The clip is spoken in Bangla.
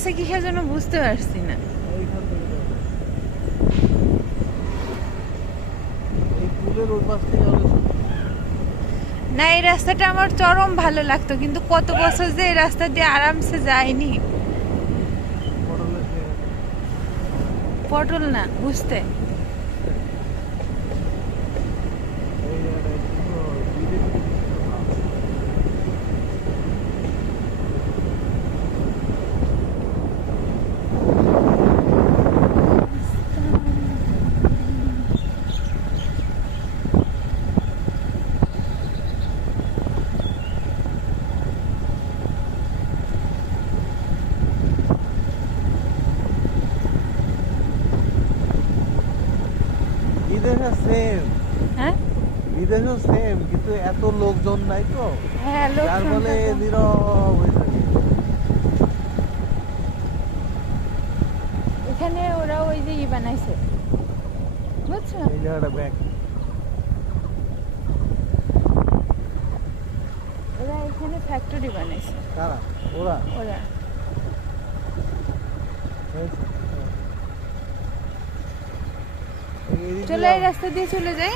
গেছে কিসের জন্য বুঝতে পারছি না। এইখান থেকে যাবে। এই পুলের ওই পাশ থেকে গেলে না, এই রাস্তাটা আমার চরম ভালো লাগতো, কিন্তু কত বছর যে এই রাস্তা দিয়ে আরামসে যায়নি। পটলের খেয়ে পটল না, বুঝতে এই জায়গাটা একটু বিদেশি জিনিসটা ভালো। বিদেশে সেম, হ্যাঁ বিদেশেও সেম, কিন্তু এত লোকজন নাই তো, হ্যাঁ, লোক যার ফলে সংখ্যা কম। নীরব হয়ে থাকে। এখানে ওরা ওই যে বানাইছে, বুঝছো? এই জায়গাটা ব্যাংক। ওরা এখানে ফ্যাক্টরি বানাইছে। কারা? ওরা ওরা হয়েছে। চলো এই রাস্তা দিয়ে চলে যাই।